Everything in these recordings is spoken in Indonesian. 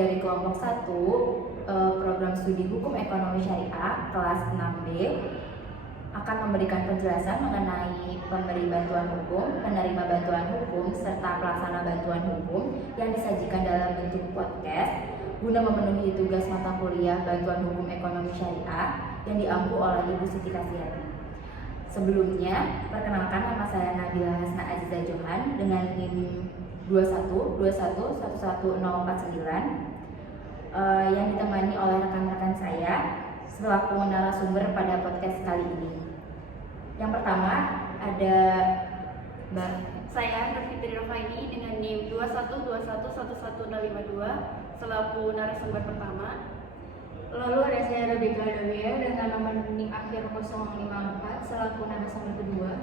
dari kelompok 1 program studi Hukum Ekonomi Syariah kelas 6B akan memberikan penjelasan mengenai pemberi bantuan hukum, penerima bantuan hukum, serta pelaksana bantuan hukum yang disajikan dalam bentuk podcast guna memenuhi tugas mata kuliah Bantuan Hukum Ekonomi Syariah yang diampu oleh Ibu Siti Kasiyati. Sebelumnya, perkenalkan, nama saya Nabila Hasna Aziza Johan dengan NIM 2121111049 yang ditemani oleh rekan-rekan saya selaku narasumber pada podcast kali ini. Yang pertama ada Mbak. Saya Nurfitri Rofaini dengan NIM 2121111052 selaku narasumber pertama. Lalu ada saya Rebecca Dawia dengan nomor NIM akhir 054 selaku narasumber kedua.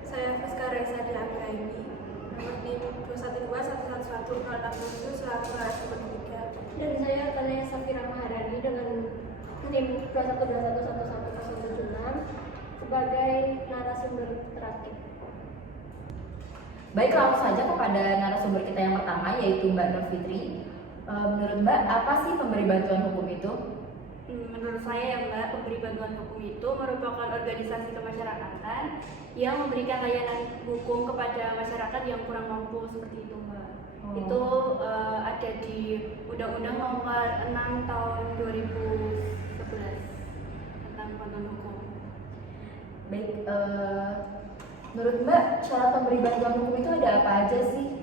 Saya Fiska Reza Dianggraini nomor NIM 212111067 selaku narasumber ketiga. Dan saya Tania Safira Maharani dengan NIM 212111076 sebagai narasumber terakhir. Baik, langsung saja kepada narasumber kita yang pertama, yaitu Mbak Nurfitri. Menurut Mbak, apa sih pemberi bantuan hukum itu? Menurut saya ya Mbak, pemberi bantuan hukum itu merupakan organisasi kemasyarakatan yang memberikan layanan hukum kepada masyarakat yang kurang mampu, seperti itu Mbak. Itu ada di Undang-Undang Nomor 6 Tahun 2011 tentang bantuan hukum. Baik, menurut Mbak, syarat pemberi bantuan hukum itu ada apa aja sih?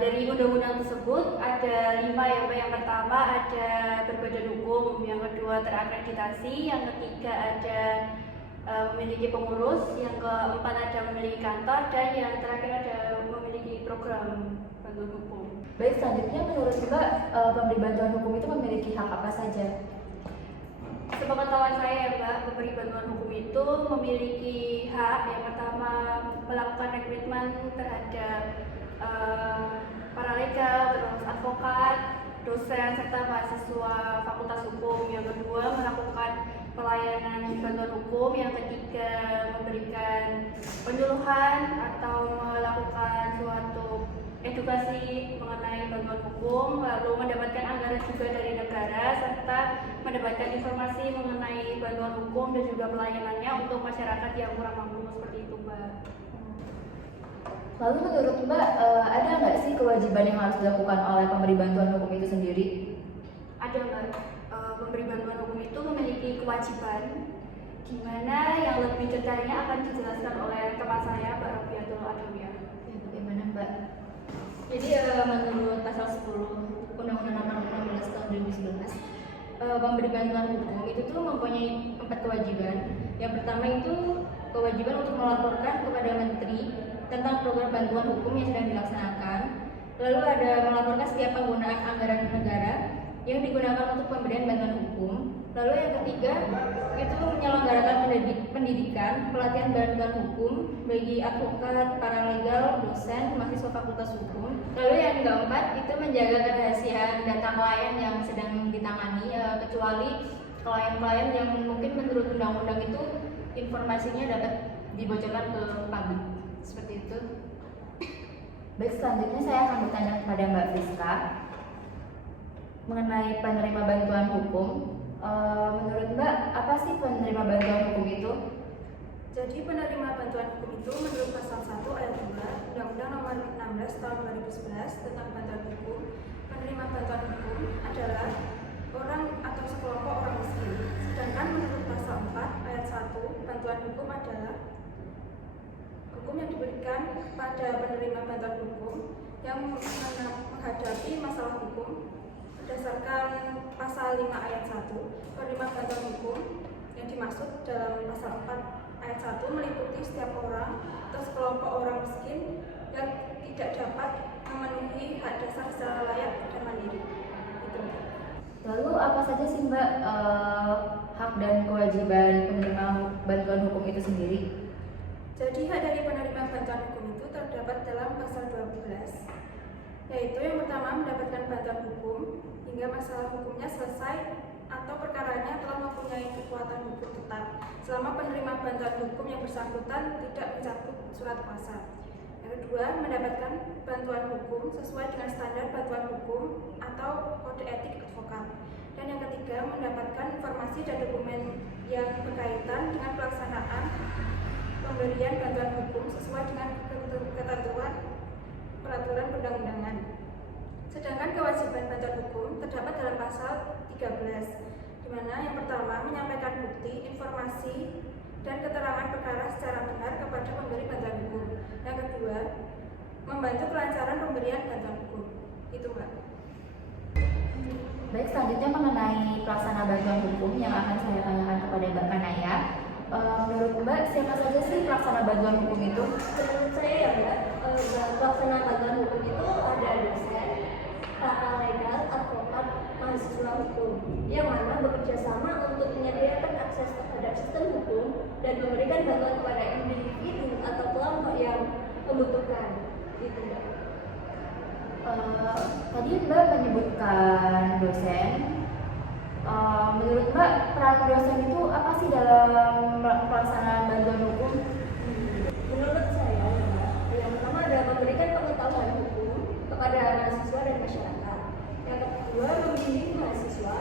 Dari undang-undang tersebut ada 5 ya Mbak. Yang pertama ada berbadan hukum, yang kedua terakreditasi, yang ketiga ada memiliki pengurus, yang keempat ada memiliki kantor, dan yang terakhir ada memiliki program bantuan hukum. Baik, selanjutnya menurut Mbak, pemberi bantuan hukum itu memiliki hak apa saja? Sepengetahuan saya ya Mbak, pemberi bantuan hukum itu memiliki hak yang pertama melakukan rekrutmen terhadap para legal, terus advokat, dosen, serta mahasiswa fakultas hukum. Yang kedua melakukan pelayanan bantuan hukum. Yang ketiga memberikan penyuluhan atau melakukan suatu edukasi mengenai bantuan hukum, lalu mendapatkan anggaran juga dari negara, serta mendapatkan informasi mengenai bantuan hukum dan juga pelayanannya untuk masyarakat yang kurang mampu, seperti itu Mbak. Lalu menurut Mbak, ada nggak sih kewajiban yang harus dilakukan oleh pemberi bantuan hukum itu sendiri? Ada Mbak. Pemberi bantuan hukum itu memiliki kewajiban, di mana yang lebih detailnya akan dijelaskan oleh teman saya, Mbak Rofiatul Adawiyah. Ya, bagaimana Mbak? Jadi menurut pasal 10 Undang-Undang Nomor 16 Tahun 2011, pemberi bantuan hukum itu tuh mempunyai 4 kewajiban. Yang pertama itu kewajiban untuk melaporkan kepada Menteri tentang program bantuan hukum yang sedang dilaksanakan. Lalu ada melaporkan setiap penggunaan anggaran negara yang digunakan untuk pemberian bantuan hukum. Lalu yang ketiga itu menyelenggarakan pendidikan, pelatihan bantuan hukum bagi advokat, paralegal, dosen, mahasiswa fakultas hukum. Lalu yang keempat itu menjaga kerahasiaan data klien yang sedang ditangani, kecuali klien-klien yang mungkin menurut undang-undang itu informasinya dapat dibocorkan ke publik. Seperti itu. Baik, selanjutnya saya akan bertanya kepada Mbak Fiska mengenai penerima bantuan hukum. Menurut Mbak, apa sih penerima bantuan hukum itu? Jadi penerima bantuan hukum itu menurut pasal 1 ayat 2 Undang-Undang Nomor 16 Tahun 2011 tentang bantuan hukum, penerima bantuan hukum adalah orang atau sekelompok orang miskin. Sedangkan menurut pasal 4 ayat 1, bantuan hukum adalah hukum yang diberikan pada penerima bantuan hukum yang menghadapi masalah hukum berdasarkan pasal 5 ayat 1. Penerima bantuan hukum yang dimaksud dalam pasal 4 ayat 1 meliputi setiap orang atau sekelompok orang miskin yang tidak dapat memenuhi hak dasar secara layak dan mandiri. Itu. Lalu apa saja sih Mbak hak dan kewajiban penerima bantuan hukum itu sendiri? Jadi hak dari penerima bantuan hukum itu terdapat dalam pasal 12, yaitu yang pertama mendapatkan bantuan hukum hingga masalah hukumnya selesai atau perkaranya telah mempunyai kekuatan hukum tetap selama penerima bantuan hukum yang bersangkutan tidak mencabut surat kuasa. Yang Yang kedua, mendapatkan bantuan hukum sesuai dengan standar bantuan hukum atau kode etik advokat. Dan yang ketiga, mendapatkan informasi dan dokumen yang berkaitan dengan pelaksanaan pemberian bantuan hukum sesuai dengan ketentuan peraturan perundang-undangan. Sedangkan kewajiban bantuan hukum terdapat dalam pasal 13, di mana yang pertama menyampaikan bukti, informasi, dan keterangan perkara secara benar kepada pemberi bantuan hukum. Yang kedua, membantu kelancaran pemberian bantuan hukum. Itu Mbak. Baik, selanjutnya mengenai pelaksana bantuan hukum yang akan saya tanyakan kepada Mbak Kanaya. Menurut Mbak, siapa saja sih pelaksana bantuan hukum itu? Menurut saya ya Mbak, pelaksana bantuan hukum itu ada dosen, paralegal, advokat, mahasiswa hukum yang mana bekerja sama untuk menyediakan akses terhadap sistem hukum dan memberikan bantuan kepada individu atau kelompok yang membutuhkan. Gitu Mbak. Tadi Mbak menyebutkan dosen. Menurut Mbak, peran dosen itu apa sih dalam pelaksanaan bantuan hukum? Menurut saya, Mbak, yang pertama adalah memberikan pengetahuan hukum kepada mahasiswa dan masyarakat. Yang kedua, membimbing mahasiswa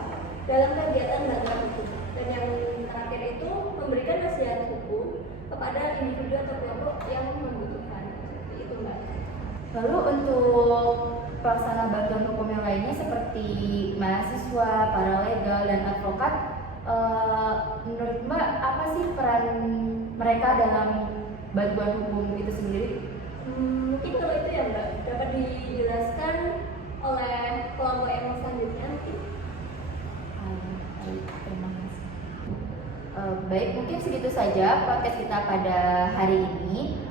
dalam kegiatan bantuan hukum. Dan yang terakhir itu memberikan nasihat hukum kepada individu atau kelompok yang membutuhkan. Seperti itu, Mbak. Lalu untuk pelaksana bantuan hukum yang lainnya seperti mahasiswa, paralegal, dan advokat, menurut Mbak apa sih peran mereka dalam bantuan hukum itu sendiri? Mungkin kalau itu ya Mbak, dapat dijelaskan oleh kelompok yang selanjutnya mungkin. Baik, terima kasih. Baik, mungkin segitu saja podcast kita pada hari ini.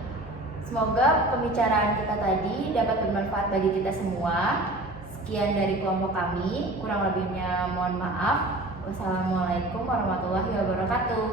Semoga pembicaraan kita tadi dapat bermanfaat bagi kita semua. Sekian dari kelompok kami, kurang lebihnya mohon maaf. Wassalamualaikum warahmatullahi wabarakatuh.